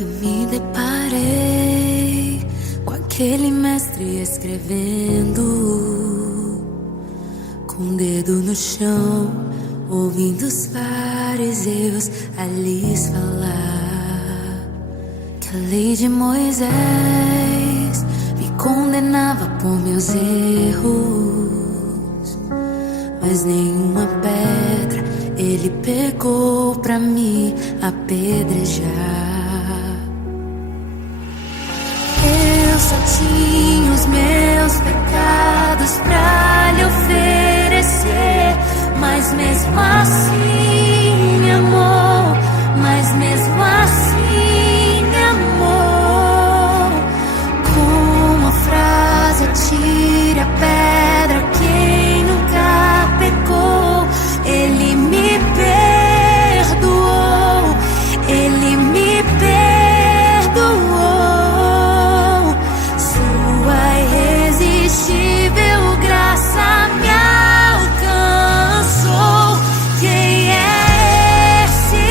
Eu me deparei com aquele mestre escrevendo, com o dedo no chão, ouvindo os fariseus a lhes falar que a lei de Moisés me condenava por meus erros, mas nenhuma pedra ele pegou pra me apedrejar. Eu só tinha os meus pecados pra lhe oferecer, mas mesmo assim me amou, mas mesmo assim me amou. Com uma frase atire a pedra quem nunca pecou. Ele me perdoou, ele me perdoou. Sua irresistível graça me alcançou. Quem é esse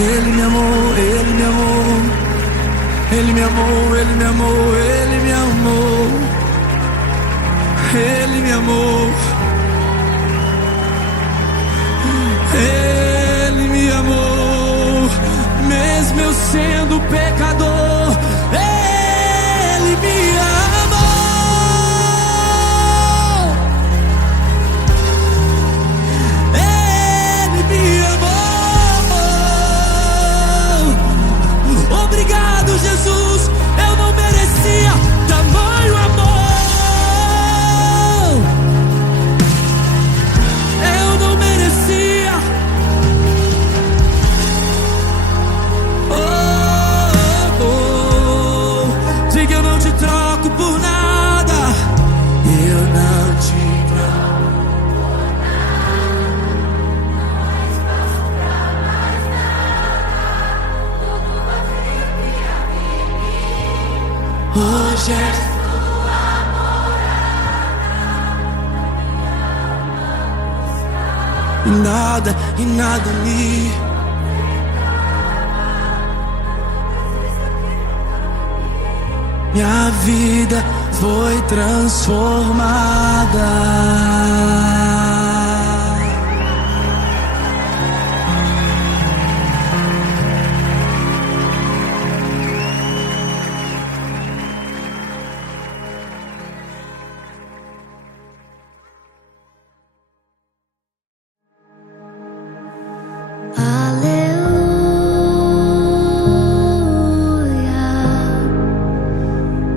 Ele me amou, Ele me amou, Ele me amou, Ele me amou, Ele me amou, Ele me amou, Ele me amou, mesmo eu sendo pecador, Ele me amou, Ele me amou. Obrigado, Jesus, eu não merecia tamanho amor. Eu não merecia. Diga, eu não te troco por nada. Eu não te troco por nada. Hoje é tua morada. E nada me. Minha vida foi transformada.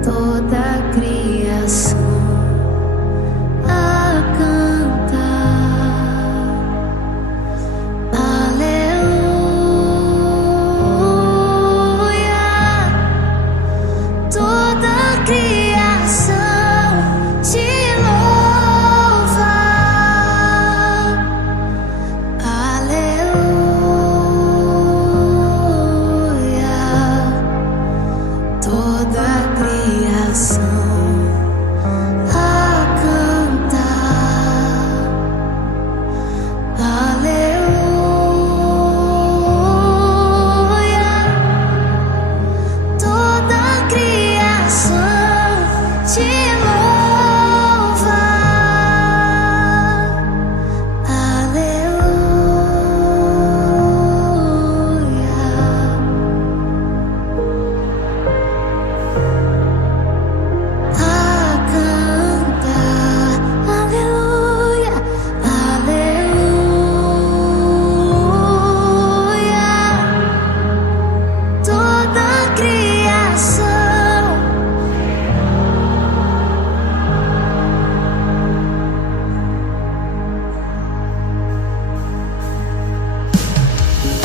Toda a criação a cantar, aleluia. Toda a criação te louva, aleluia. Toda a criação a cantar, aleluia. Toda a criação te louva, aleluia. Toda a criação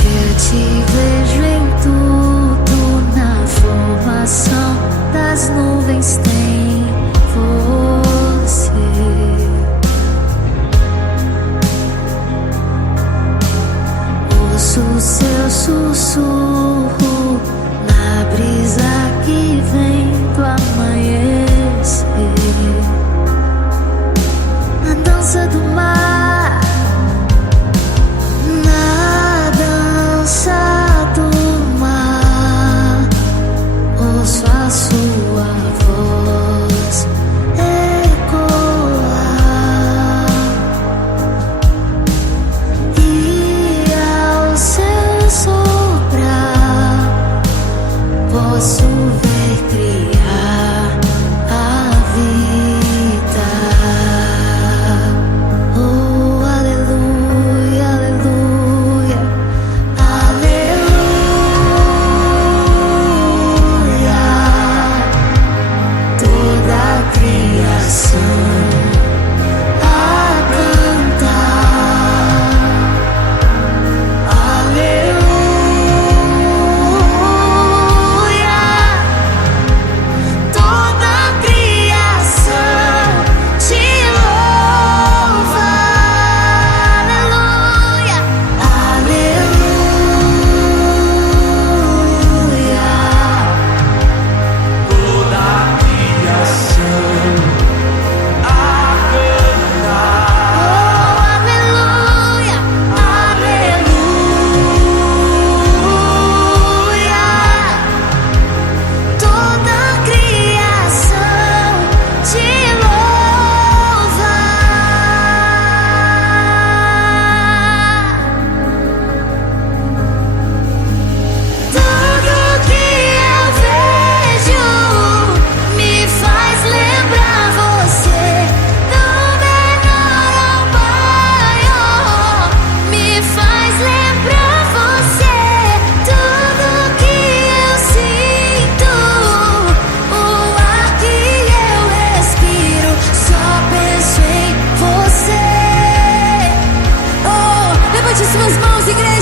eu te vejo em tudo, na formação das nuvens tem você. Ouço o seu sussurro na brisa que vem do amanhecer, na dança do mar, na dança do mar. Ouço a sua voz ecoar, e ao seu soprar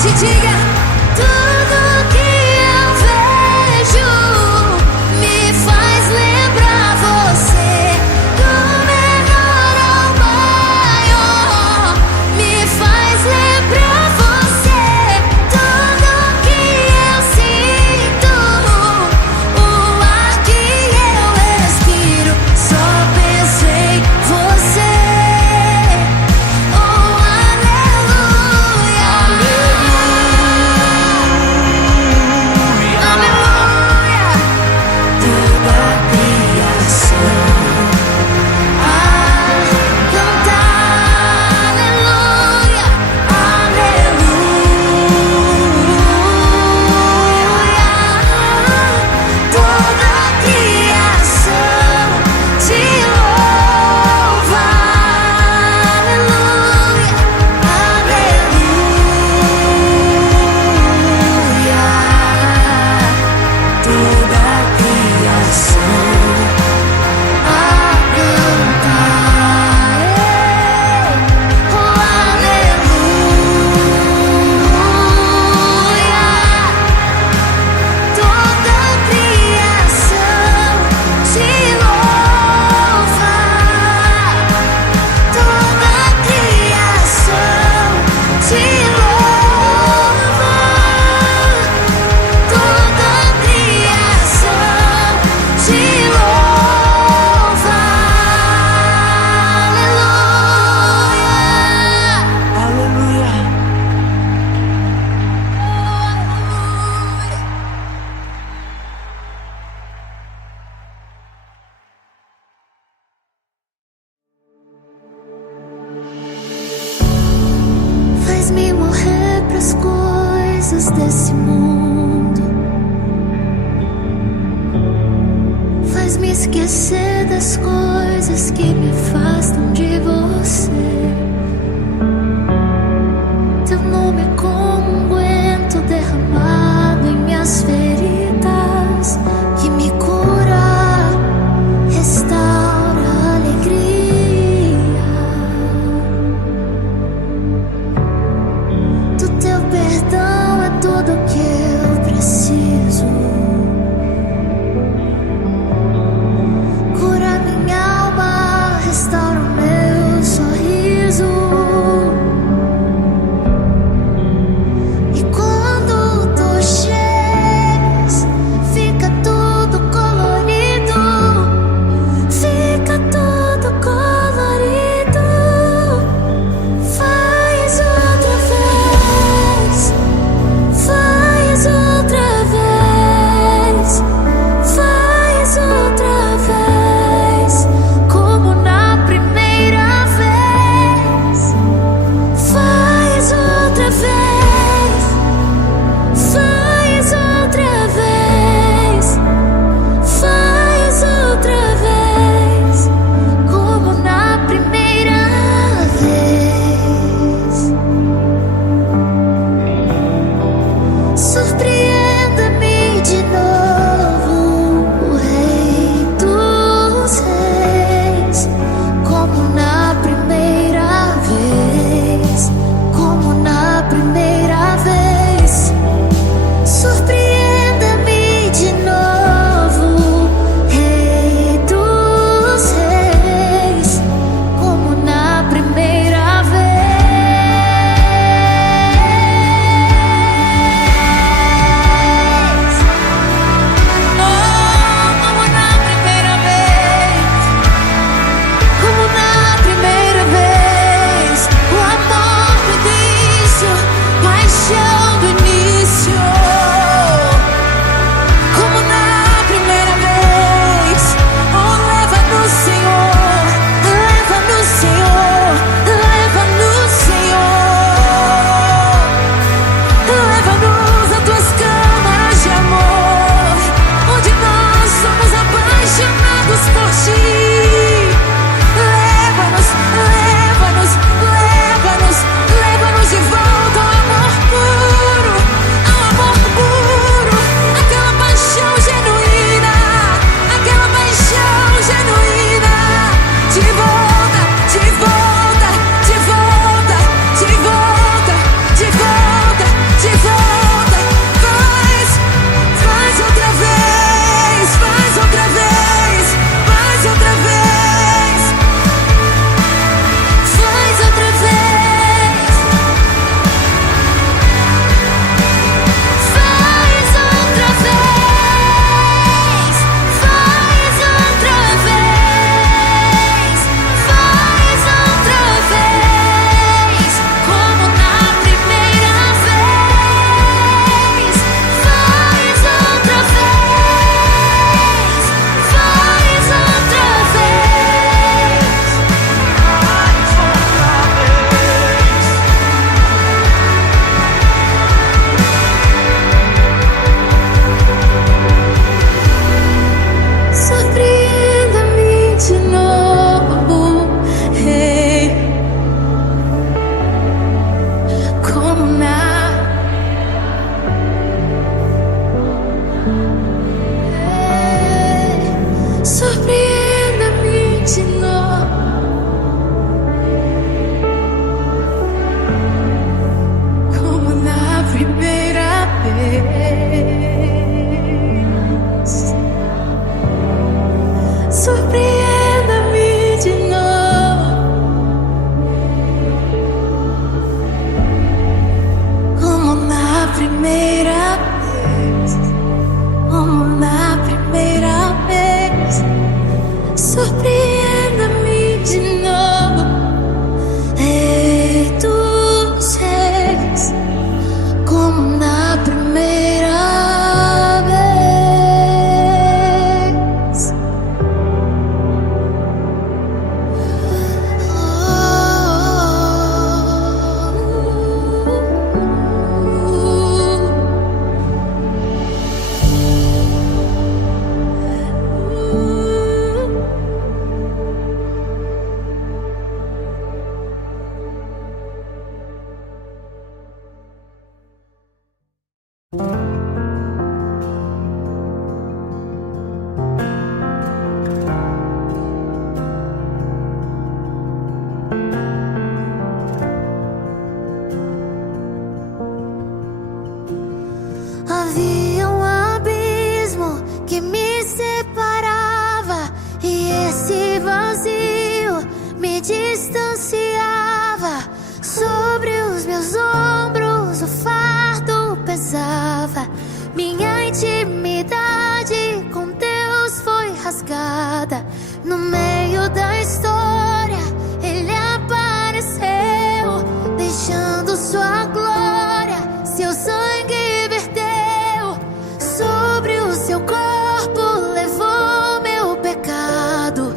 gente diga: tudo que eu vejo me faz lembrar você. Do menor ao maior me faz lembrar você. Tudo que eu sinto, o ar que eu respiro, só penso em você. Oh, aleluia, aleluia. Toda a criação a cantar aleluia, aleluia. Toda a criação te louva, aleluia, aleluia. Toda a criação a cantar, oh, aleluia. Toda a criação te louva. Toda a criação te louva. Toda a criação te louva. Aleluia. Aleluia. Faz-me morrer pras coisas desse mundo. Faz-me esquecer das coisas que me afastam de você. Teu nome é como um unguento derramado em minhas feridas, que me cura, restaura a alegria. Do teu perdão é tudo que eu preciso. Cura minha alma, restaura o meu sorriso. primeira vez, como na primeira vez. Surpreenda-me de novo. Ei, tu chegas como na primeira vez. Havia um abismo que me separava, e esse vazio me distanciava. Sobre os meus ombros o fardo pesava. Minha intimidade com Deus foi rasgada. No meio da história Ele apareceu, deixando sua glória, seu sangue verteu. Sobre o seu corpo levou meu pecado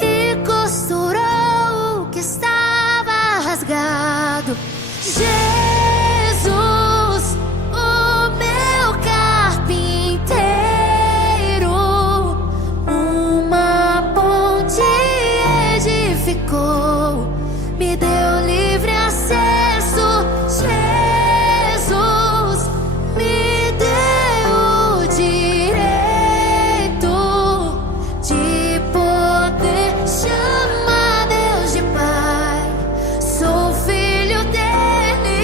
e costurou o que estava rasgado. Jesus, o meu carpinteiro, uma ponte edificou, me deu livre acesso. Jesus me deu o direito de poder chamar Deus de Pai. Sou filho dele,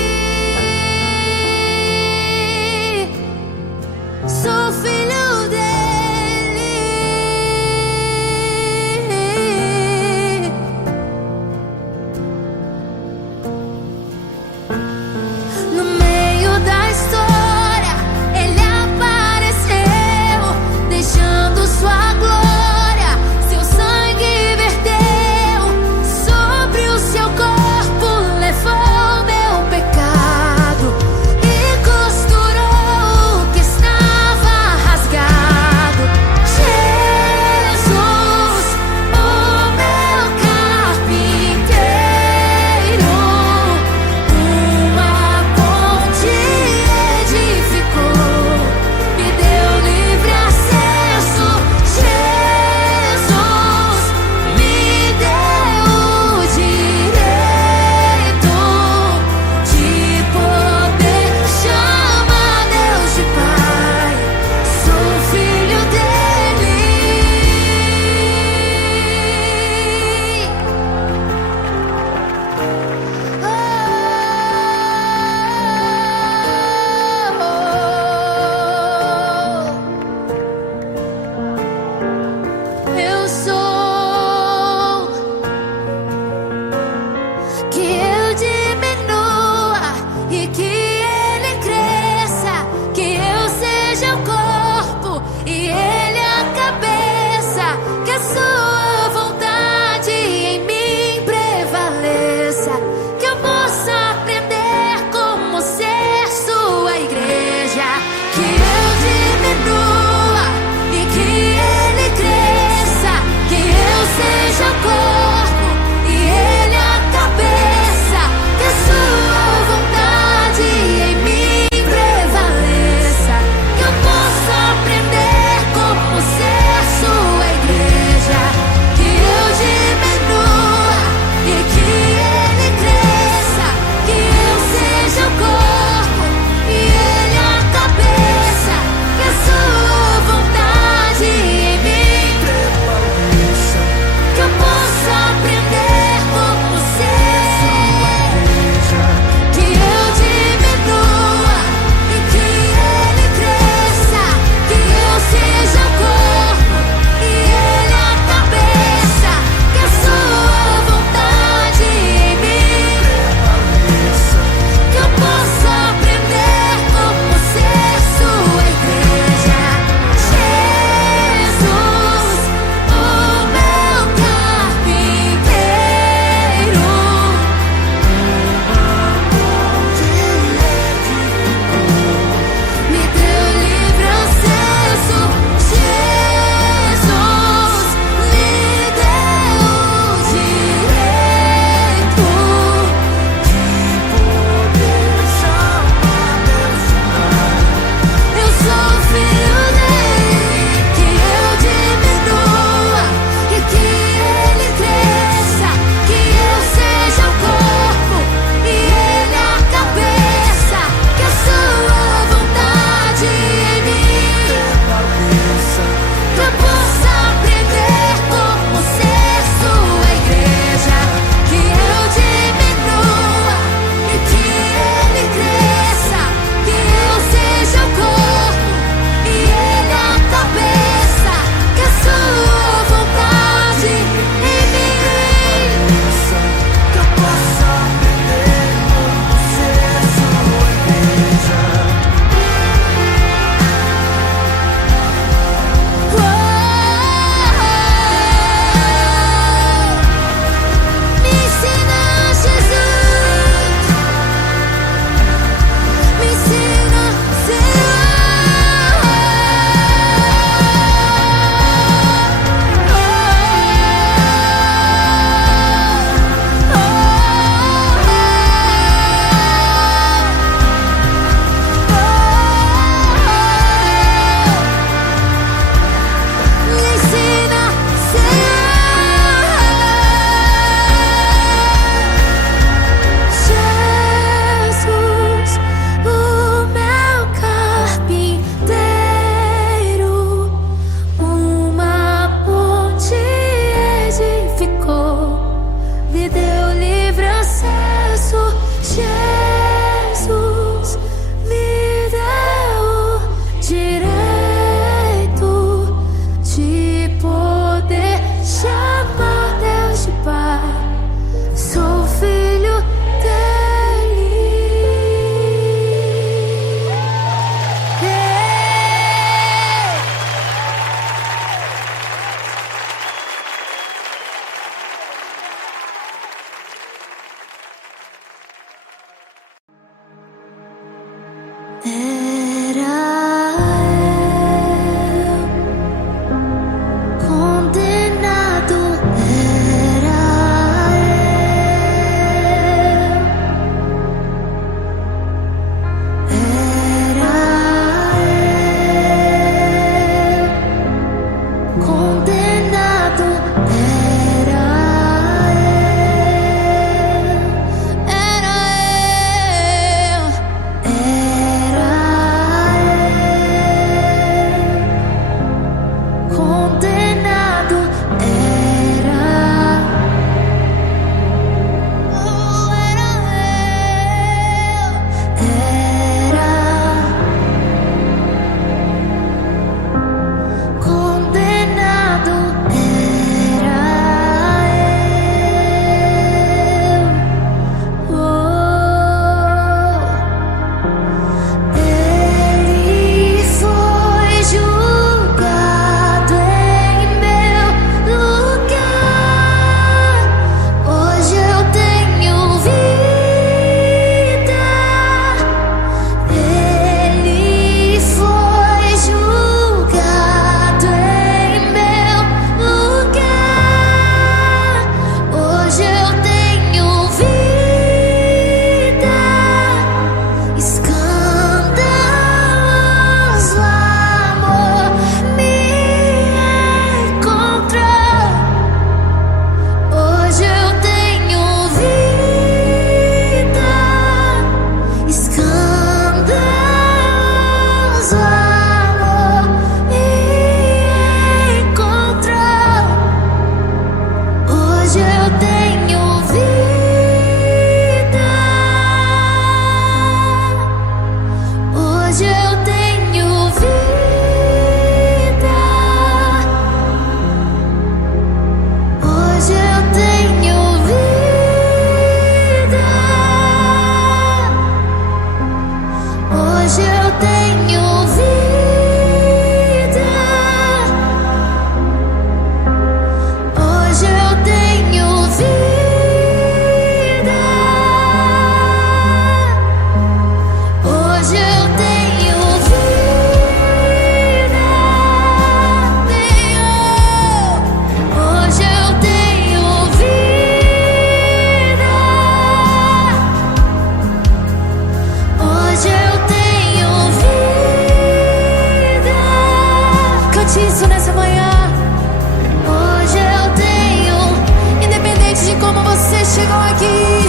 chegou aqui.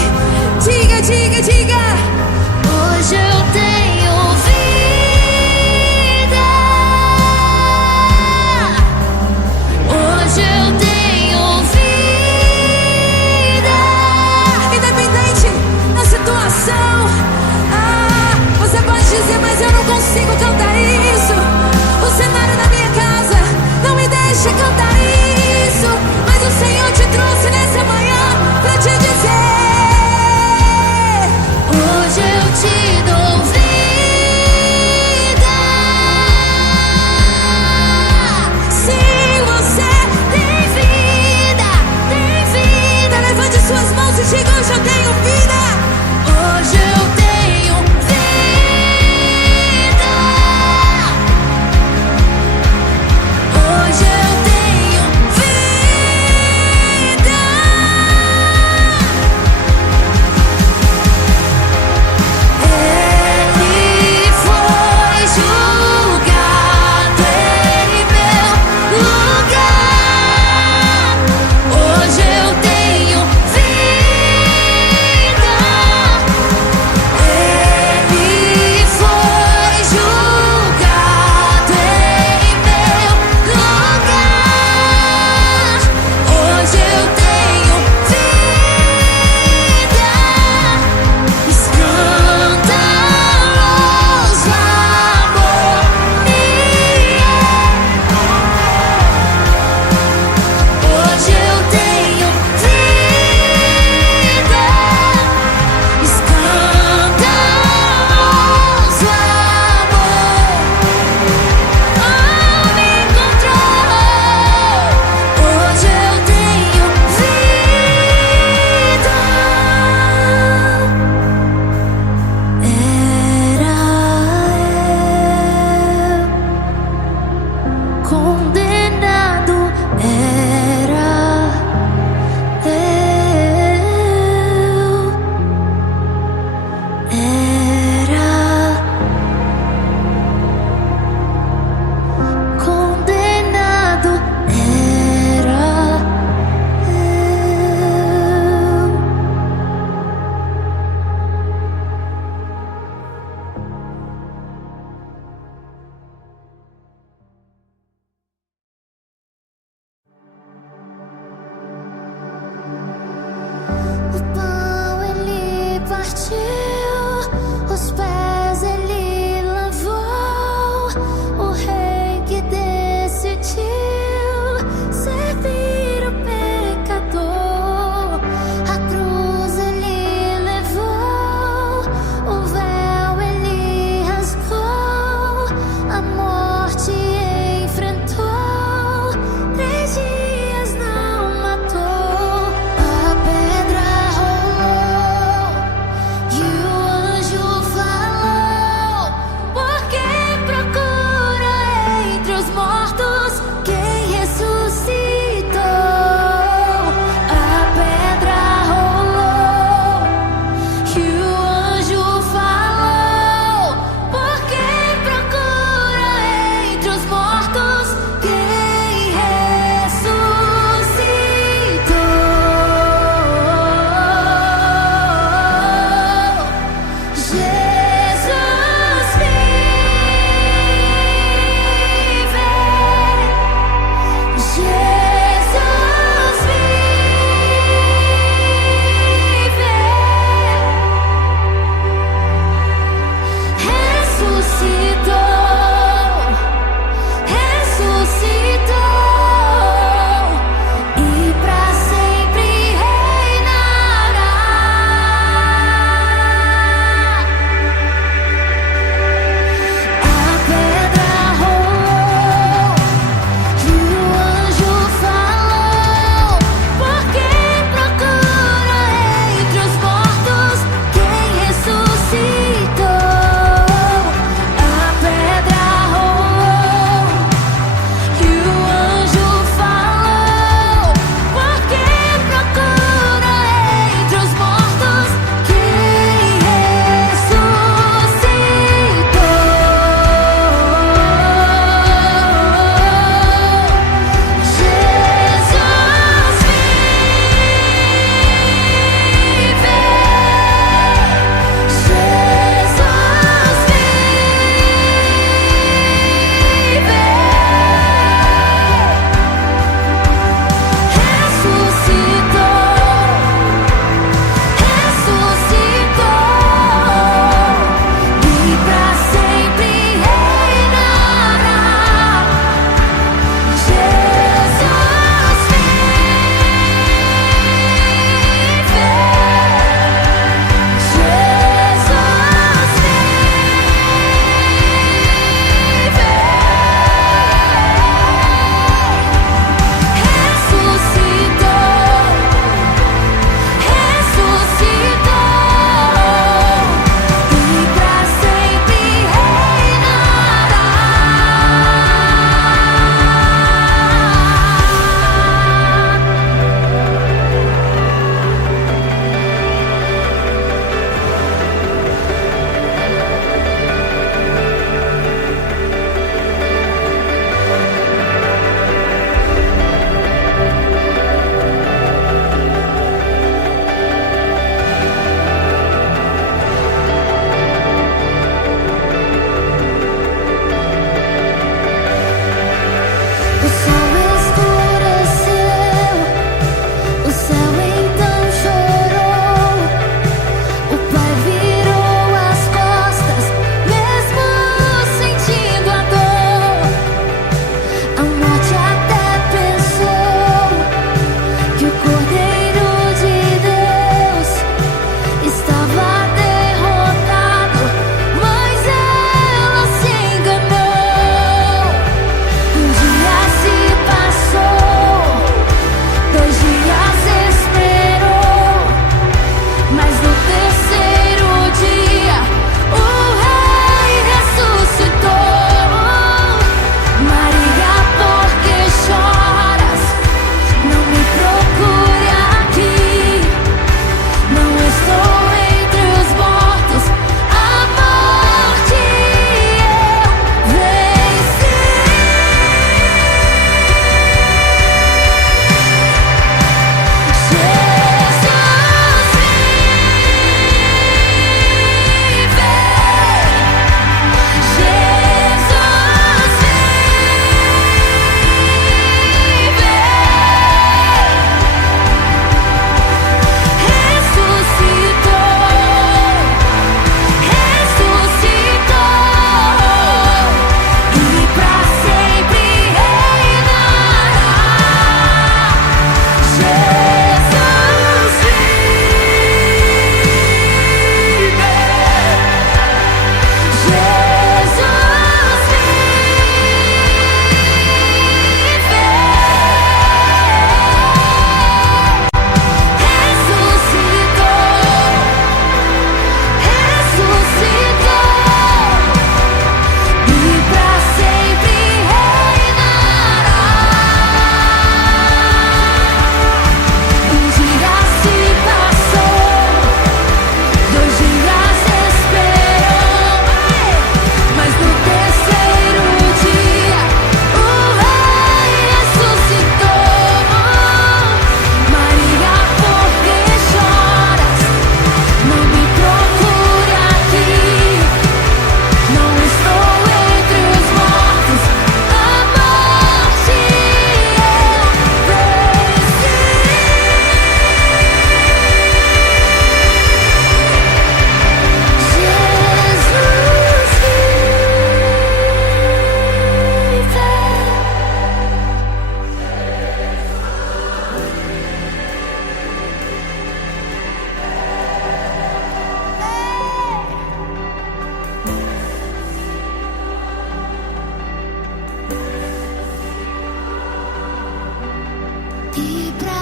Diga, diga, diga. Hoje eu tenho vida. Hoje eu tenho vida. Independente da situação. Você pode dizer, mas eu não consigo cantar isso. O cenário da minha casa não me deixa cantar isso. Mas o Senhor te trouxe nessa manhã pra te dizer: hoje eu te dou vida.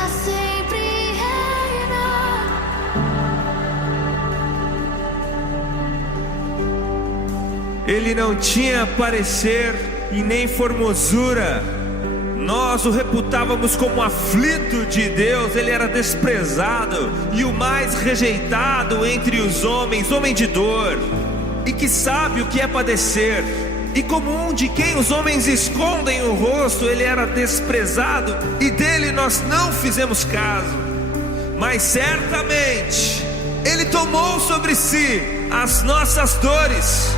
para sempre reina. Ele não tinha parecer e nem formosura. Nós o reputávamos como aflito de Deus. Ele era desprezado e o mais rejeitado entre os homens, homem de dor, e que sabe o que é padecer. E como um de quem os homens escondem o rosto, ele era desprezado e dele nós não fizemos caso. Mas certamente ele tomou sobre si as nossas dores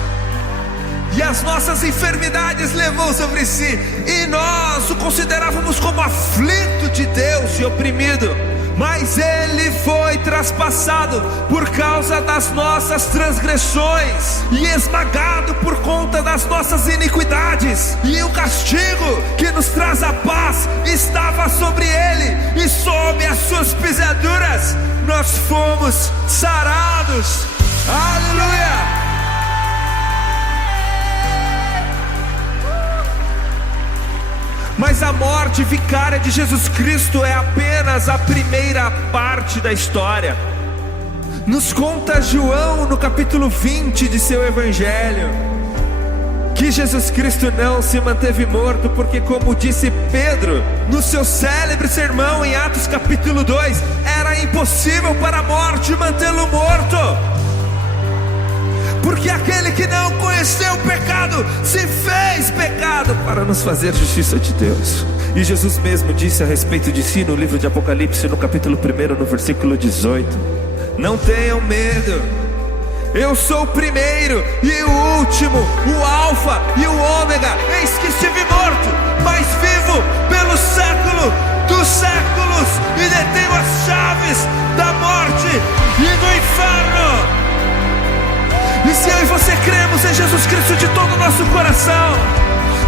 e as nossas enfermidades levou sobre si, e nós o considerávamos como aflito de Deus e oprimido. Mas ele foi traspassado por causa das nossas transgressões e esmagado por conta das nossas iniquidades. E o castigo que nos traz a paz estava sobre ele, e sob as suas pisaduras nós fomos sarados. Aleluia! Mas a morte vicária de Jesus Cristo é apenas a primeira parte da história. Nos conta João no capítulo 20 de seu evangelho que Jesus Cristo não se manteve morto, porque, como disse Pedro no seu célebre sermão em Atos capítulo 2, era impossível para a morte mantê-lo morto. Porque aquele que não conheceu o pecado se fez pecado para nos fazer justiça de Deus. E Jesus mesmo disse a respeito de si no livro de Apocalipse, no capítulo 1, no versículo 18: não tenham medo, eu sou o primeiro e o último, o alfa e o ômega. Eis que estive morto, mas vivo pelo século dos séculos, e detenho as chaves da morte e do inferno. E se eu e você cremos em Jesus Cristo de todo o nosso coração,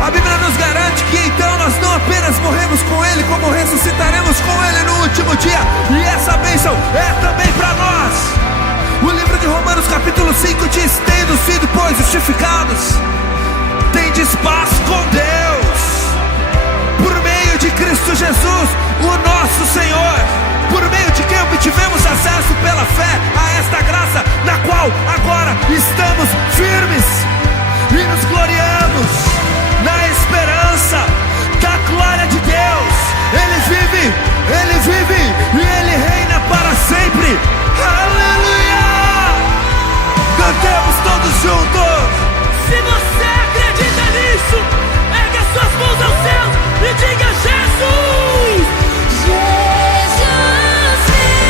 a Bíblia nos garante que então nós não apenas morremos com Ele, como ressuscitaremos com Ele no último dia. E essa bênção é também para nós. O livro de Romanos capítulo 5 diz: tendo sido, pois, justificados, tendes paz com Deus, por meio de Cristo Jesus, o nosso Senhor, por meio de quem obtivemos acesso pela fé a esta graça, na qual agora estamos firmes e nos gloriamos na esperança da glória de Deus. Ele vive e Ele reina para sempre. Aleluia! Cantemos todos juntos. Se você acredita nisso, ergue as suas mãos aos céus e diga: Jesus! Jesus vive.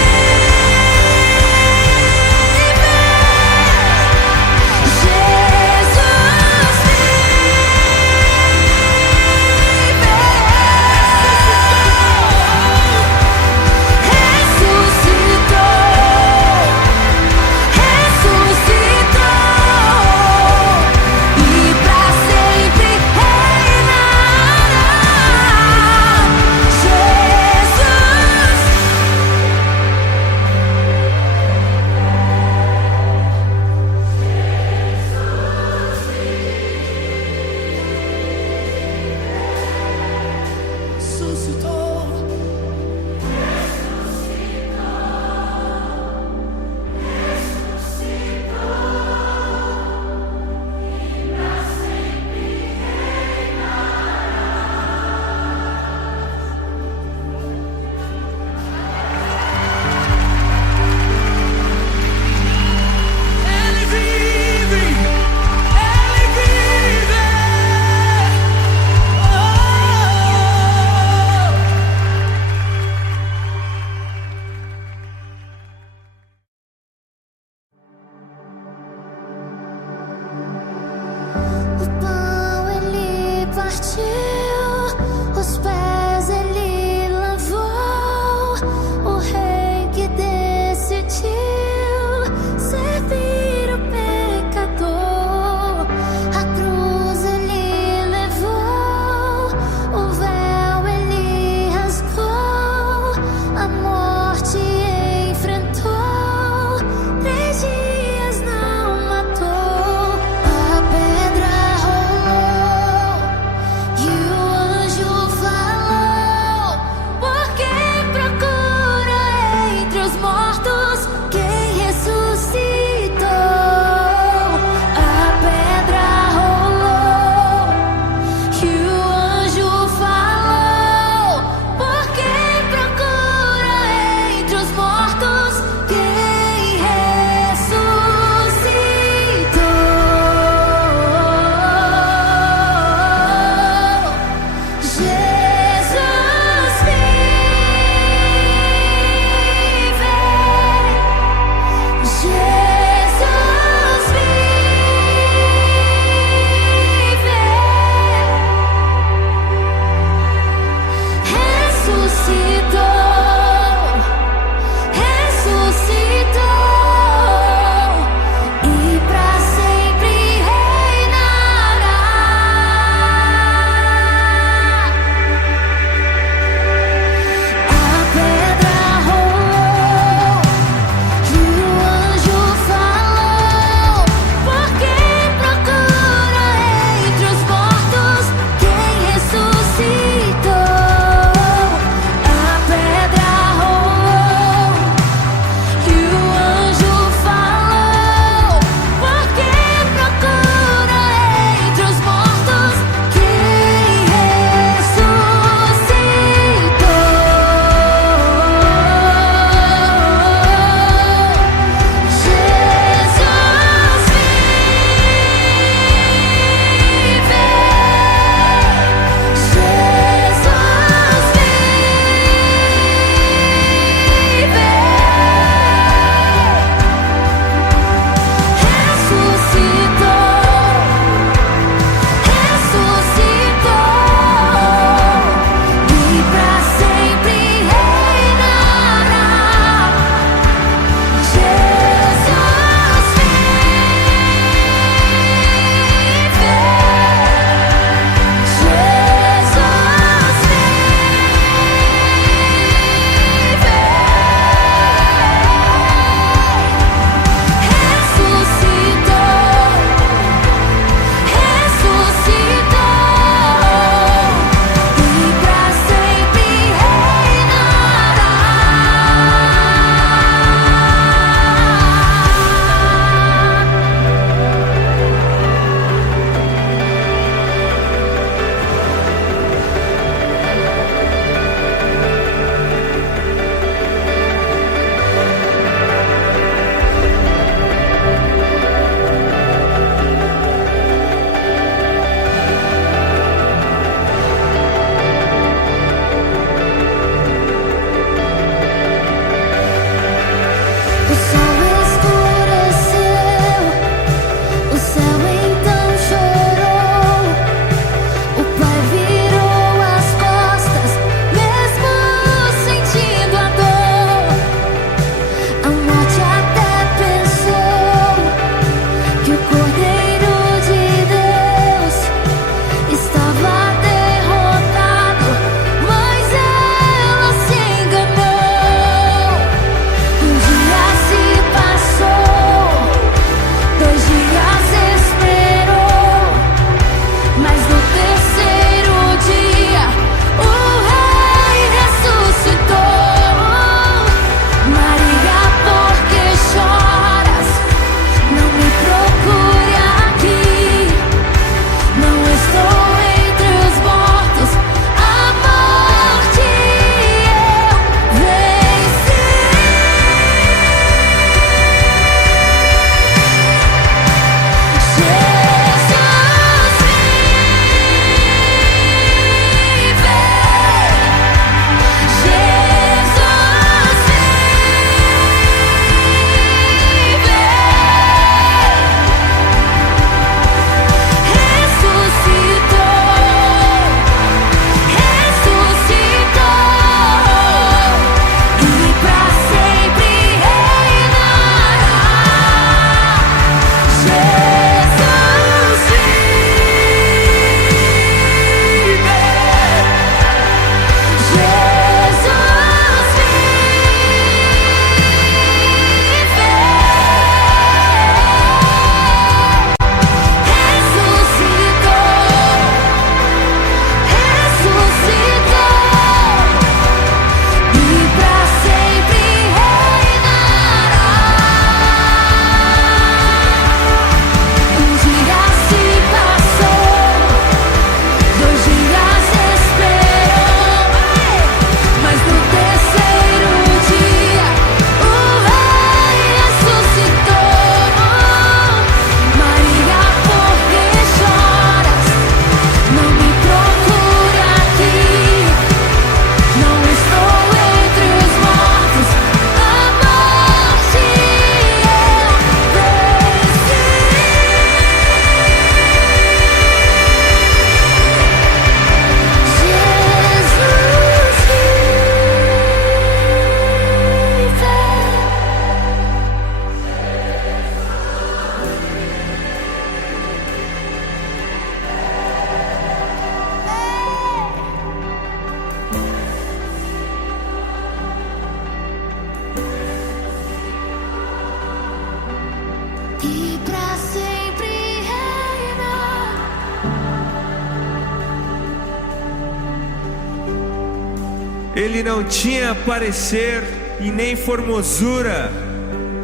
Ele não tinha parecer e nem formosura.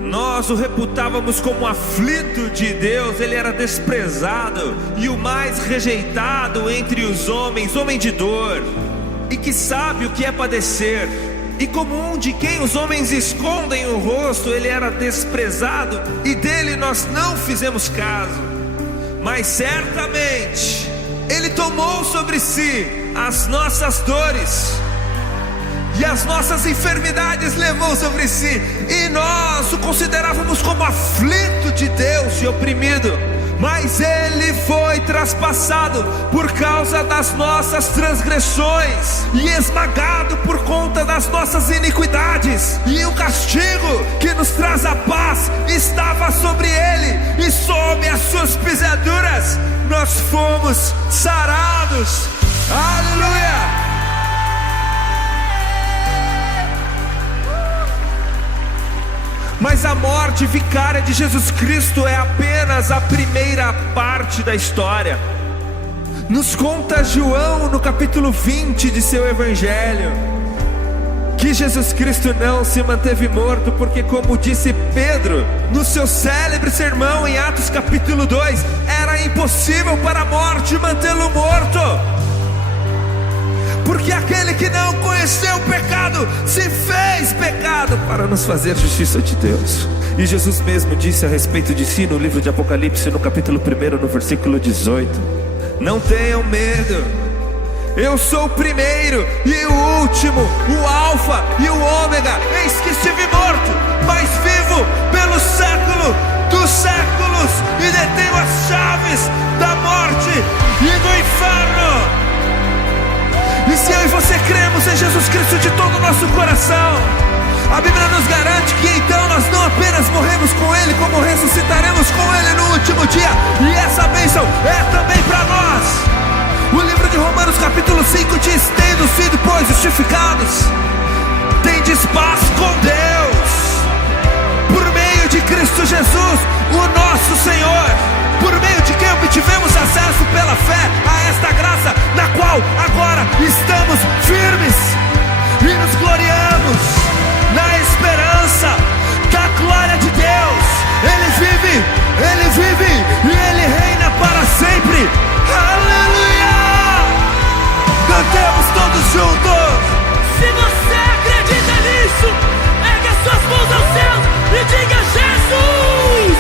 Nós o reputávamos como aflito de Deus. Ele era desprezado e o mais rejeitado entre os homens, homem de dor, e que sabe o que é padecer. E como um de quem os homens escondem o rosto, ele era desprezado e dele nós não fizemos caso. Mas certamente ele tomou sobre si as nossas dores e as nossas enfermidades levou sobre si, e nós o considerávamos como aflito de Deus e oprimido. Mas ele foi traspassado por causa das nossas transgressões e esmagado por conta das nossas iniquidades. E o castigo que nos traz a paz estava sobre ele, e sob as suas pisaduras nós fomos sarados. Aleluia! Mas a morte vicária de Jesus Cristo é apenas a primeira parte da história. Nos conta João no capítulo 20 de seu evangelho que Jesus Cristo não se manteve morto, porque, como disse Pedro no seu célebre sermão em Atos capítulo 2, era impossível para a morte mantê-lo morto. Porque aquele que não conheceu o pecado se fez pecado para nos fazer justiça de Deus. E Jesus mesmo disse a respeito de si no livro de Apocalipse, no capítulo 1, no versículo 18: não tenham medo, eu sou o primeiro e o último, o Alfa e o Ômega. Eis que estive morto, mas vivo pelo século dos séculos, e detenho as chaves da morte e do inferno. E se eu e você cremos em Jesus Cristo de todo o nosso coração, a Bíblia nos garante que então nós não apenas morremos com Ele, como ressuscitaremos com Ele no último dia. E essa bênção é também para nós. O livro de Romanos capítulo 5 diz: tendo sido, pois, justificados, tendes paz com Deus, por meio de Cristo Jesus, o nosso Senhor, por meio de quem obtivemos acesso pela fé a esta graça, na qual agora estamos firmes e nos gloriamos na esperança da glória de Deus. Ele vive e Ele reina para sempre. Aleluia! Cantemos todos juntos. Se você acredita nisso, ergue as suas mãos aos céus e diga: Jesus!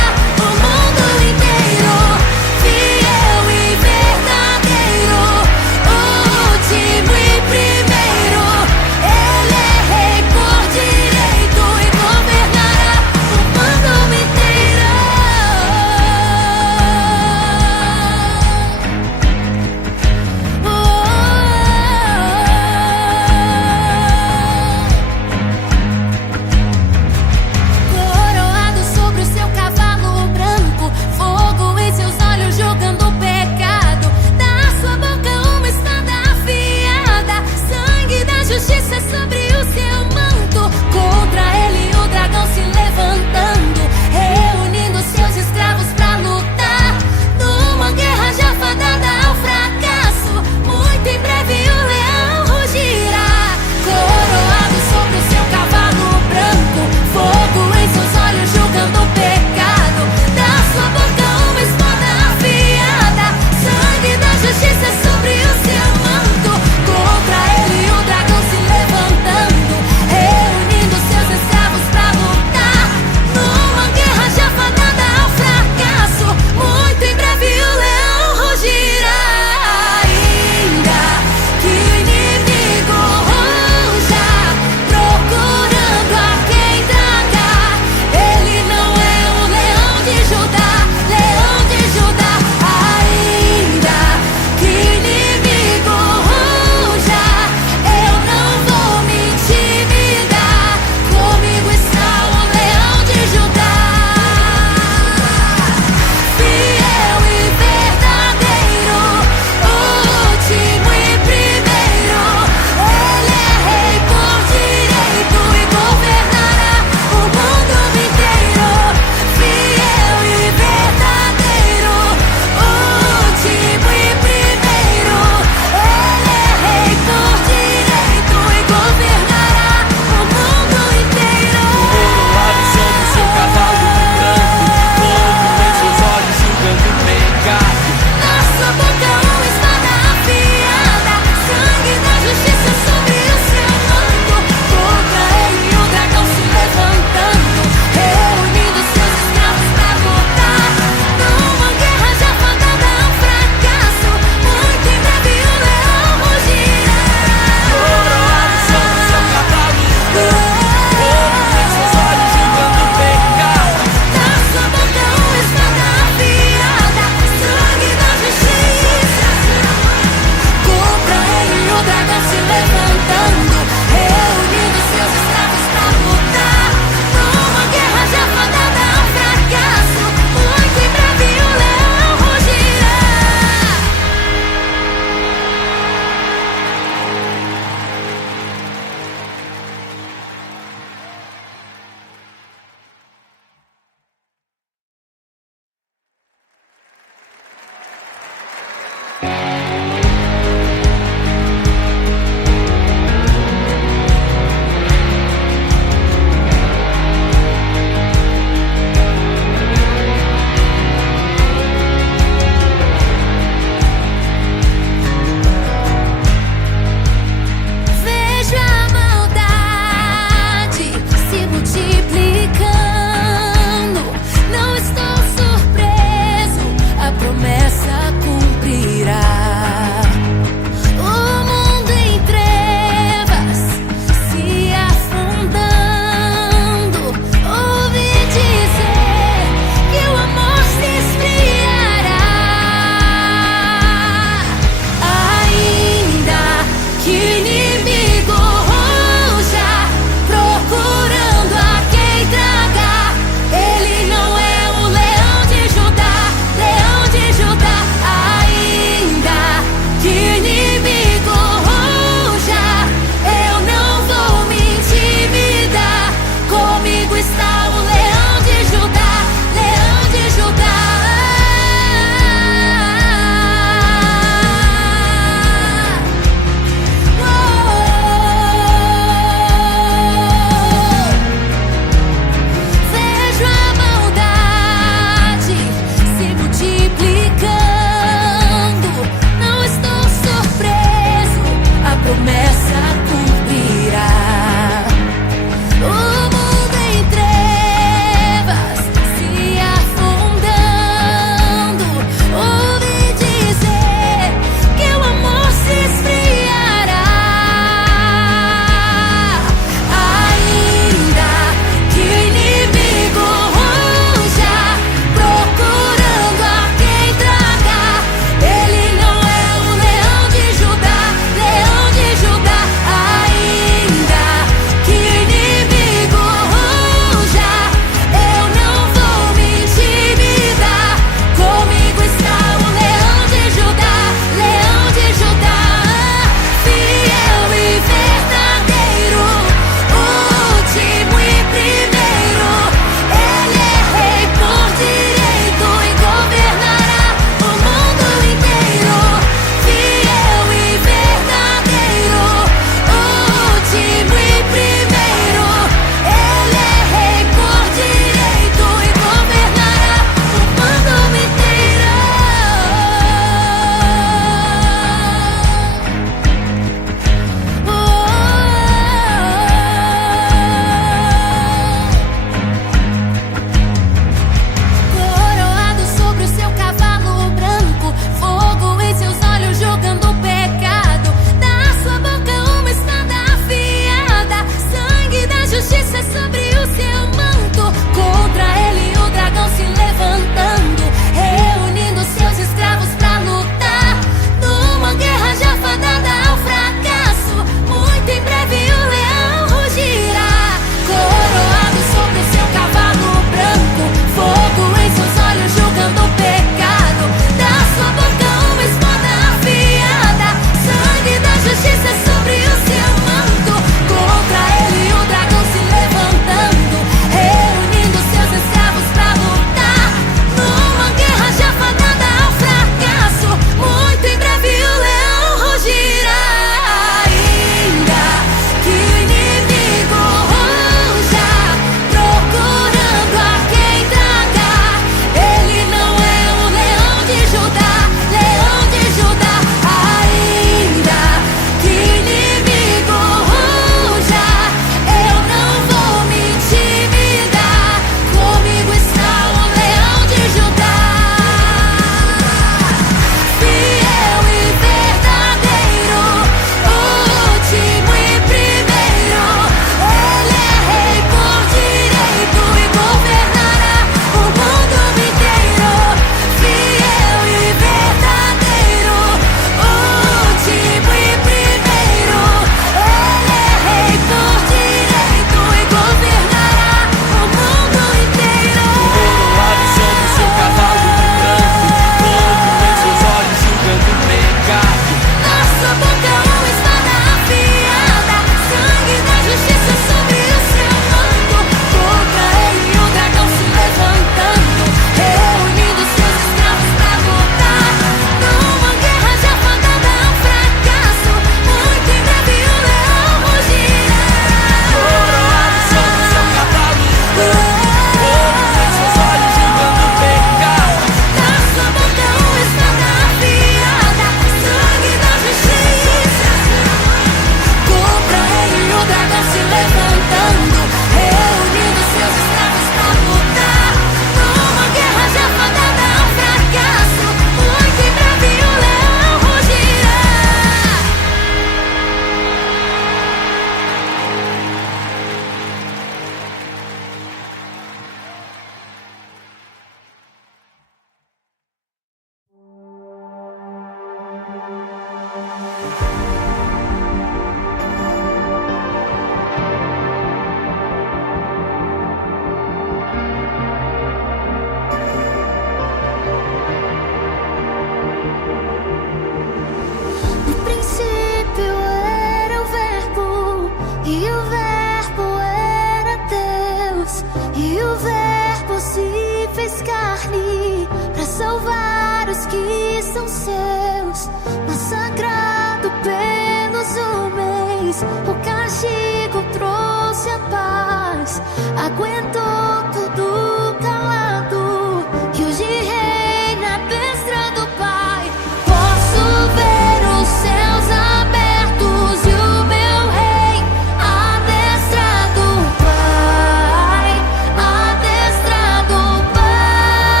aguentou tudo calado, que hoje reina à destra do Pai. Posso ver os céus abertos e o meu rei adestrado, Pai, adestrado, Pai.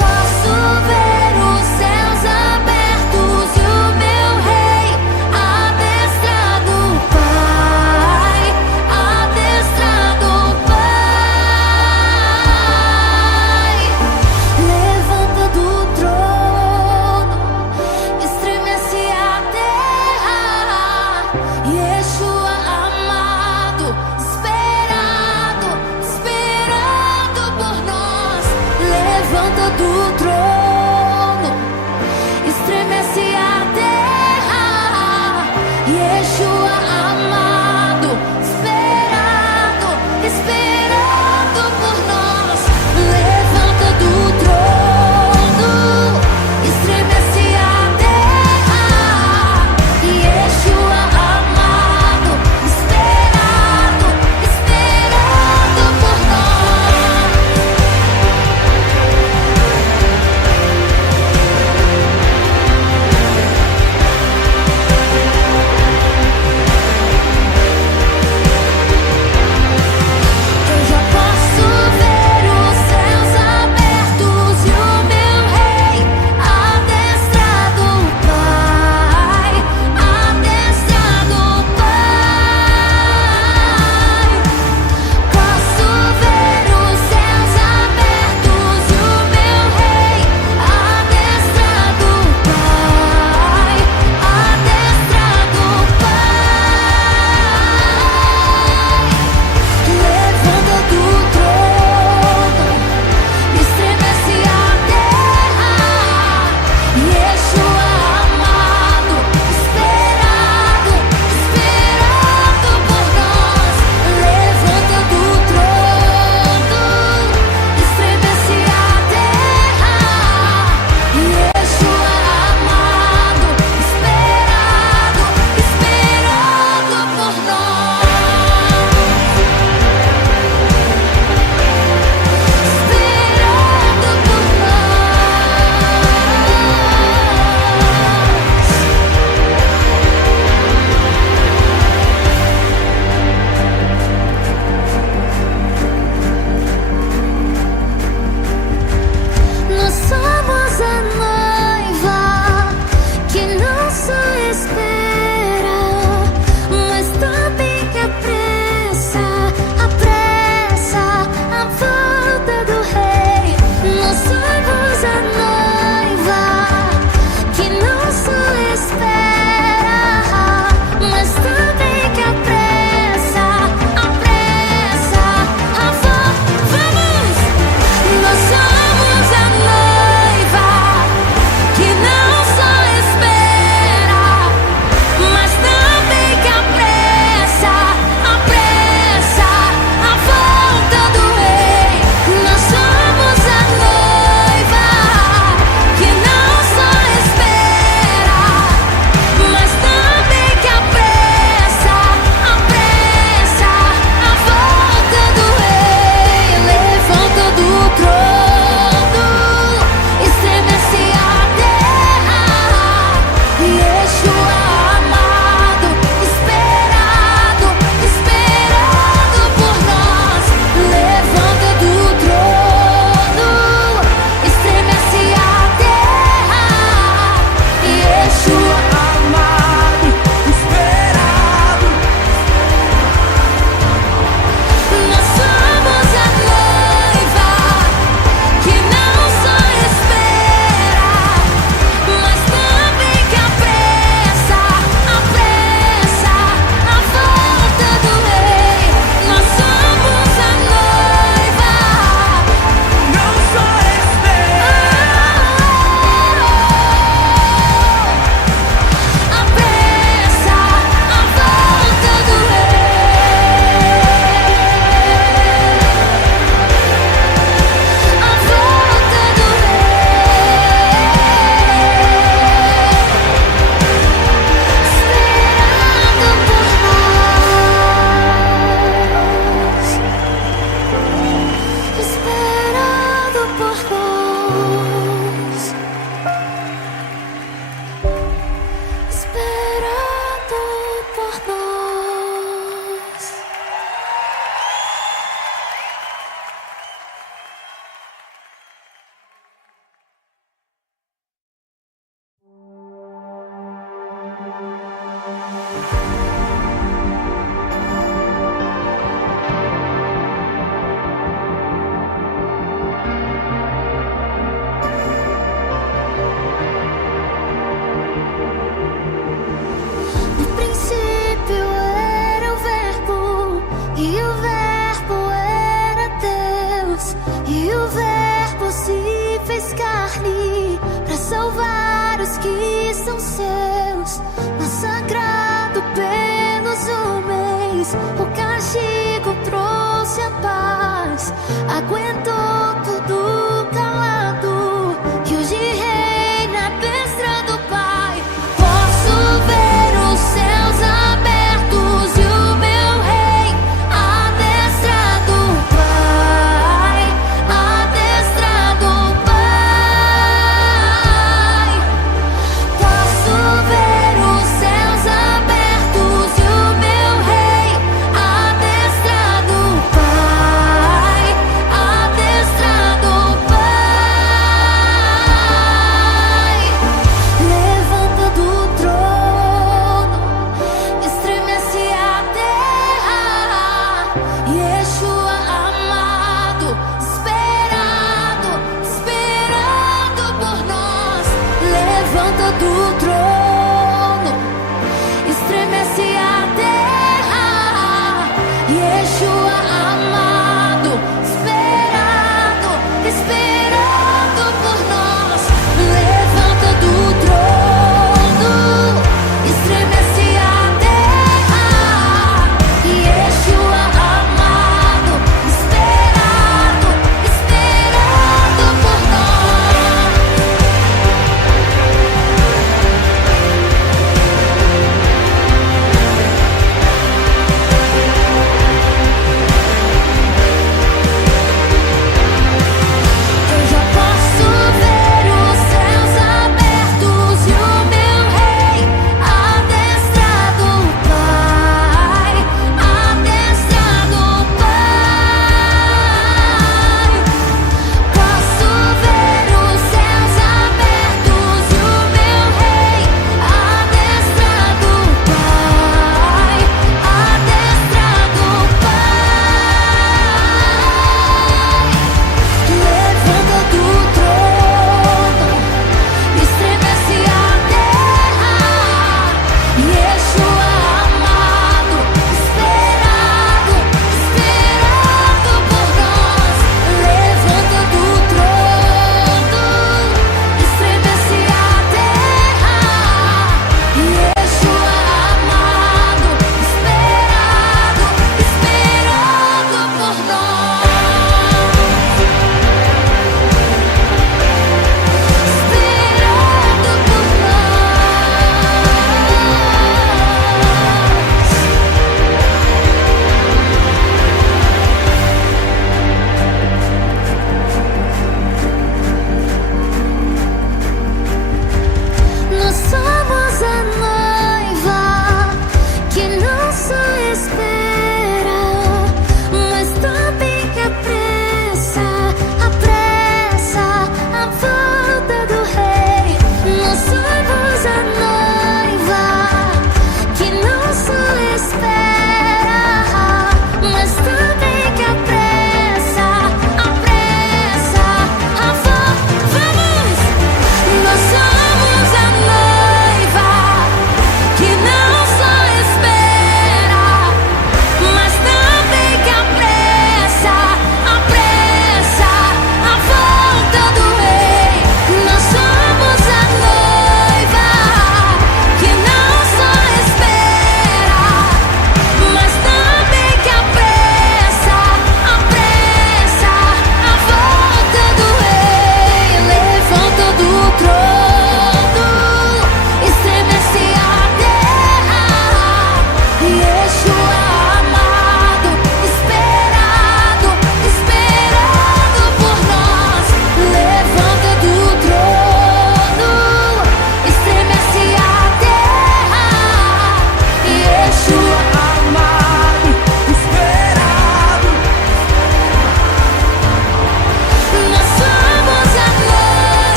Posso ver os céus abertos e o meu rei adestrado, Pai, adestrado, Pai. cruz, o castigo trouxe a paz. Aguentou tudo calado, e hoje reina a destra do Pai. Posso ver os céus abertos e o meu rei adestrado, Pai, adestrado, Pai. Posso ver os céus abertos e o meu rei adestrado, Pai, adestrado, Pai. Levanta do trono, estremece a terra. Yeshua amado, esperado, esperado por nós. Levanta do trono, estremece a terra. Yeshua amado, esperado, esperado por nós. Levanta do trono, estremece a terra. Yeshua amado, esperado, esperado por nós.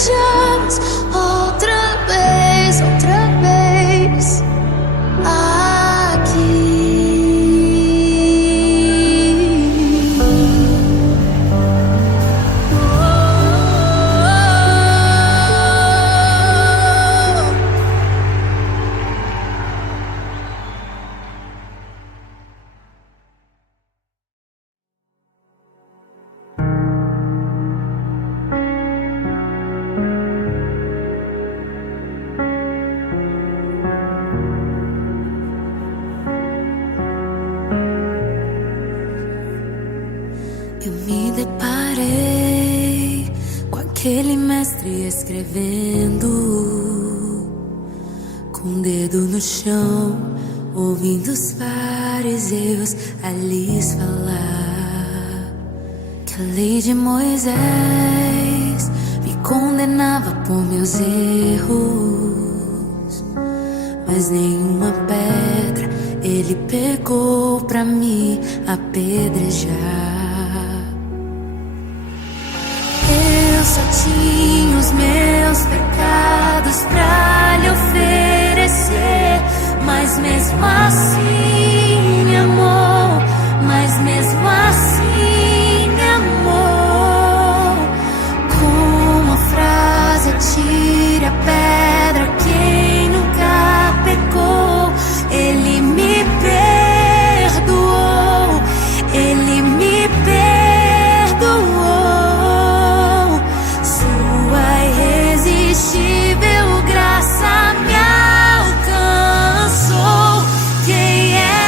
estejamos outra vez Eu me deparei com aquele mestre escrevendo, com o dedo no chão, ouvindo os fariseus a lhes falar que a lei de Moisés me condenava por meus erros, mas nenhuma pedra ele pegou pra me apedrejar. Eu só tinha os meus pecados pra lhe oferecer, mas mesmo assim me amou, mas mesmo assim me amou. Com uma frase atire a pedra quem nunca pecou. Ele me perdoou, ele me perdoou. Sua irresistível graça me alcançou. Quem é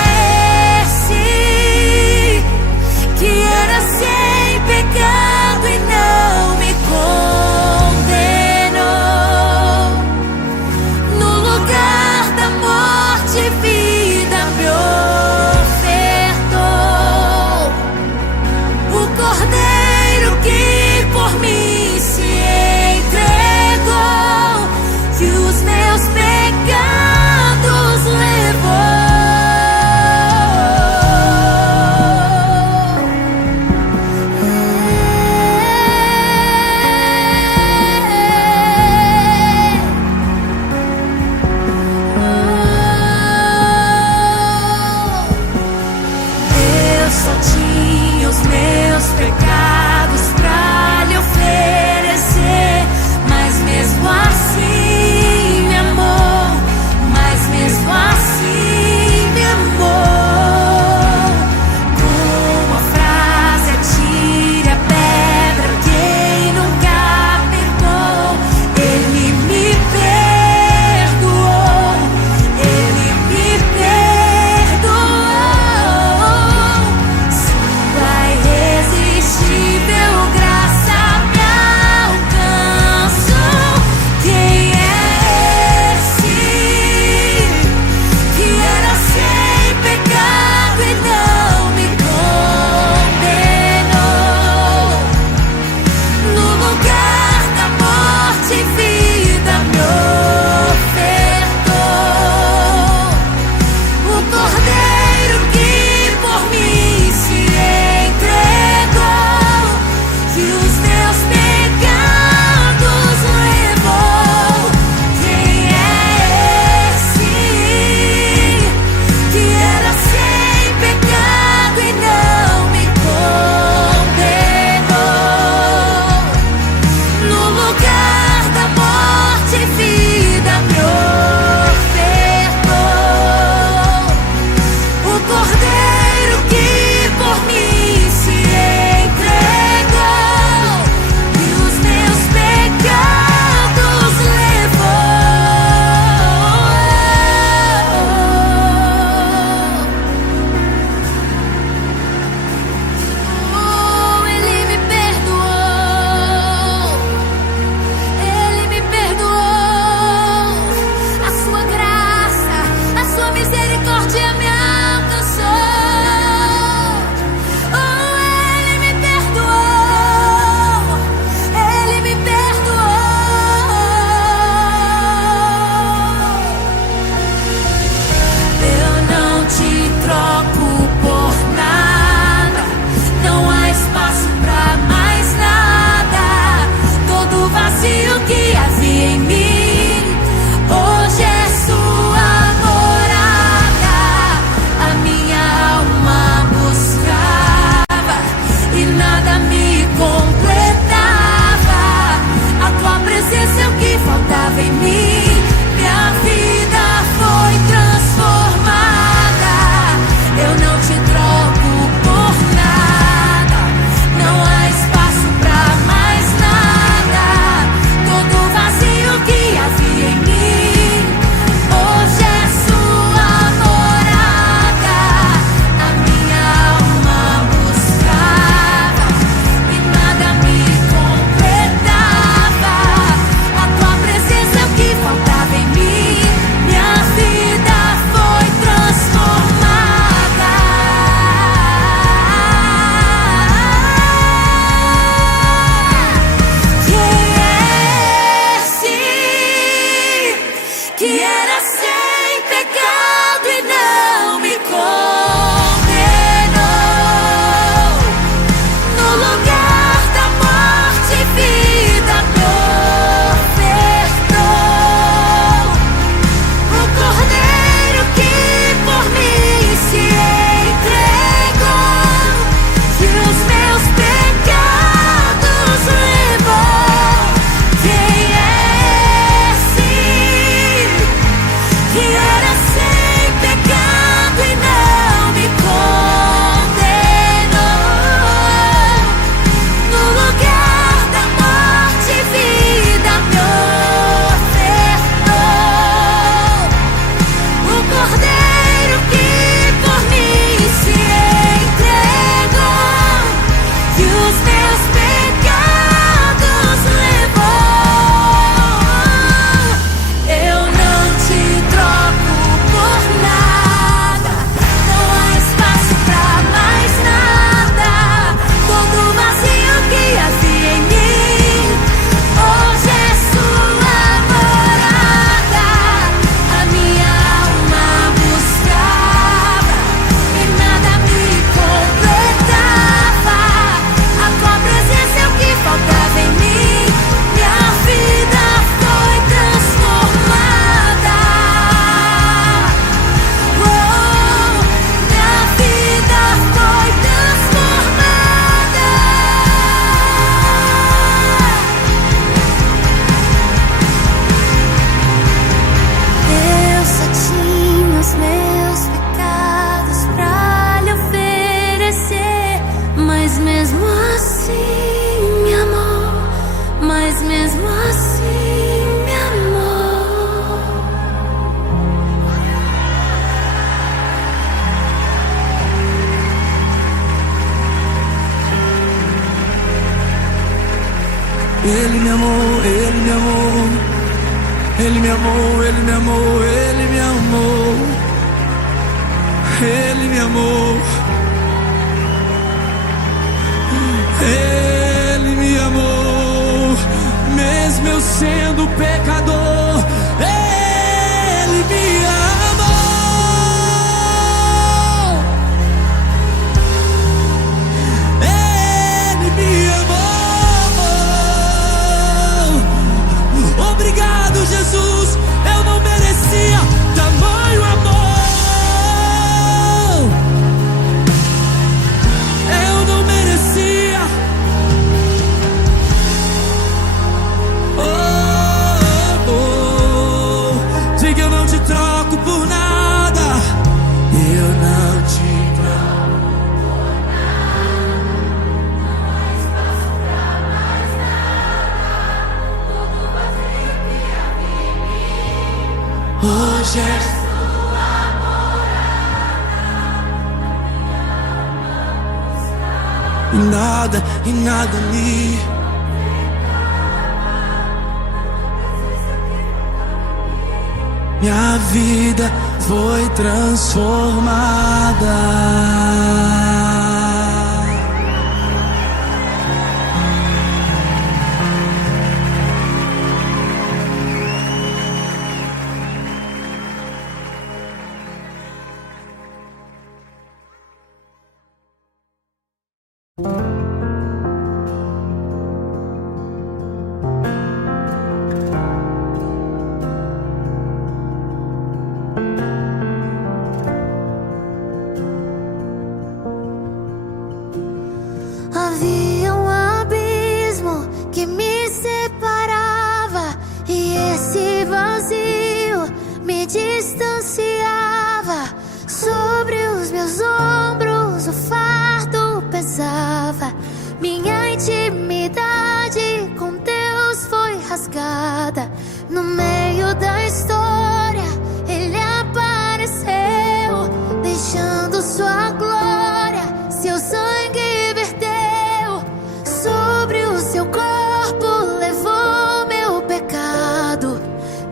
amou, Ele me amou, Ele me amou, Ele me amou, Ele me amou, Ele me amou, mesmo eu sendo pecador, Ele me amou, Ele me amou. Obrigado, Jesus, eu não merecia tamanho amor. Eu não merecia. Diga, eu não te troco por nada. Eu não te troco por nada. Hoje é sua morada. Nada e nada me. Minha vida foi transformada. Havia um abismo que me separava, e esse vazio me distanciava. Sobre os meus ombros o fardo pesava. Minha intimidade com Deus foi rasgada. No meio da história Ele apareceu, deixando sua glória, seu sangue verteu. Sobre o seu corpo levou meu pecado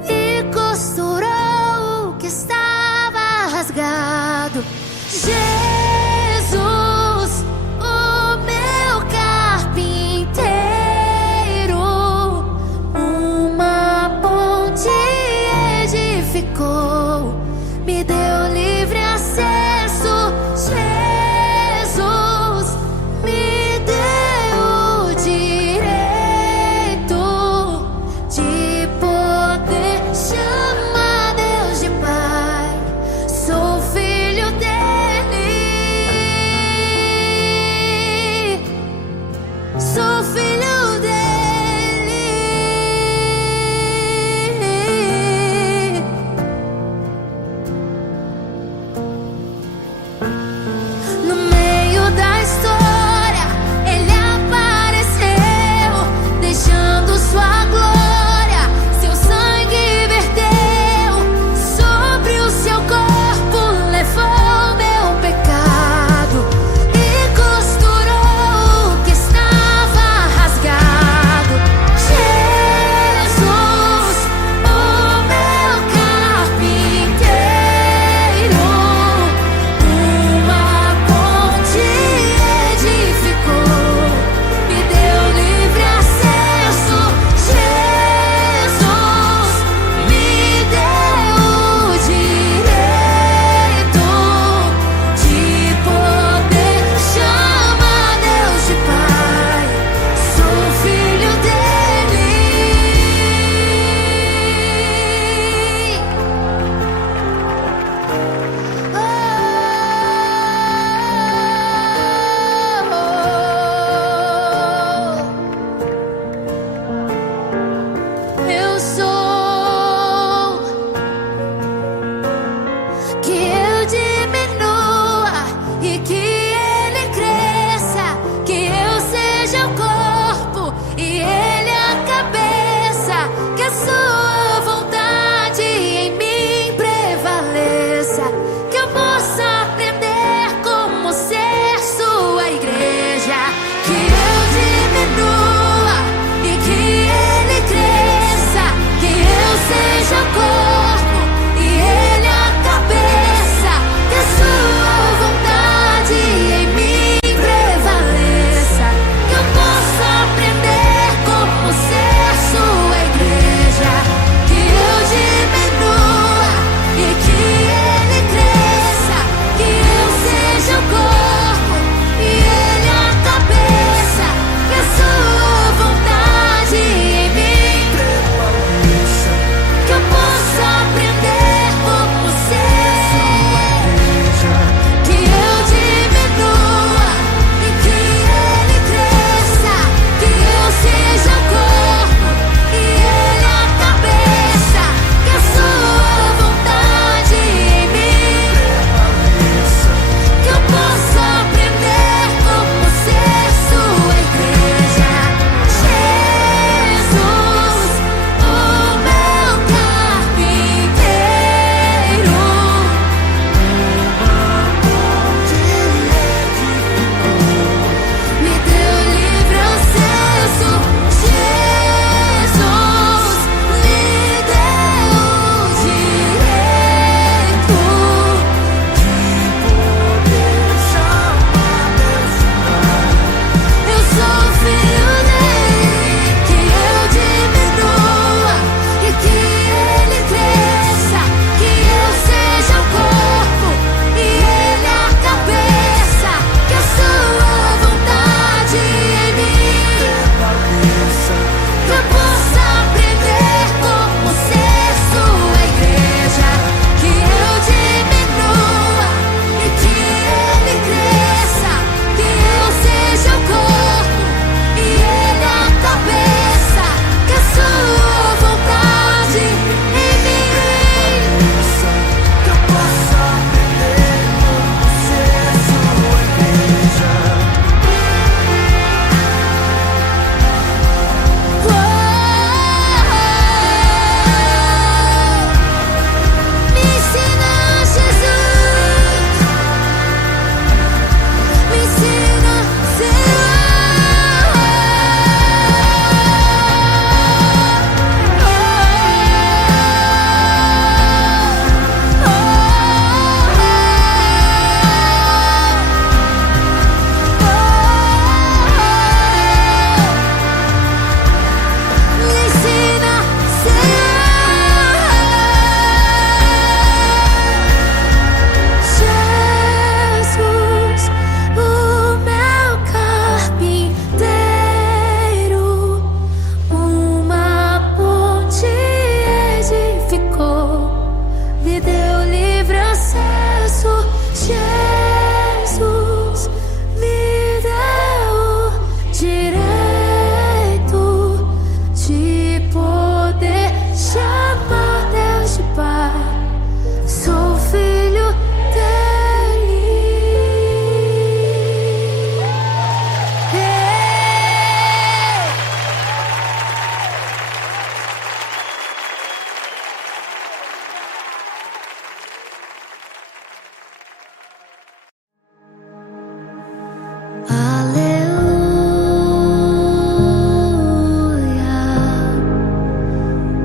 e costurou o que estava rasgado. Jesus, o meu carpinteiro, uma ponte edificou, me deu livre acesso. Jesus me deu o direito de poder chamar Deus de Pai. Sou filho dele, sou filho dele.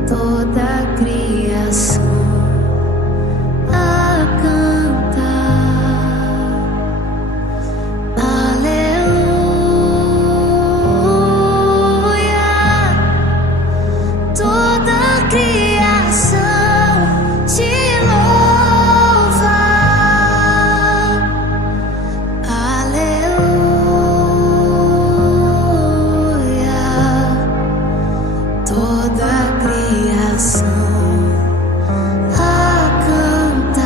toda a criação a cantar. Aleluia, toda a criação te louva. Aleluia, toda a criação a cantar.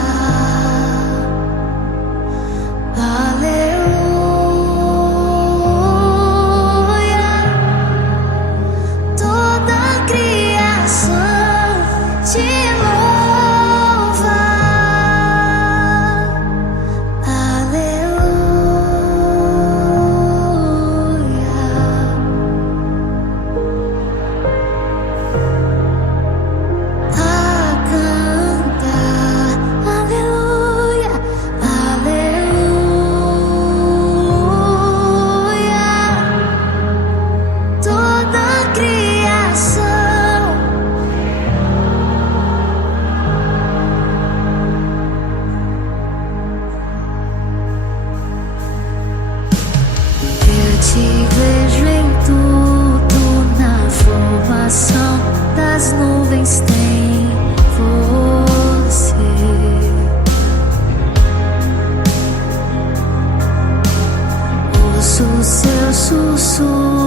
Aleluia, toda a criação te louva. Aleluia, a cantar. Aleluia, aleluia, toda a criação. Eu te vejo em tudo, na formação das nuvens tem você. Ouço o seu sussurro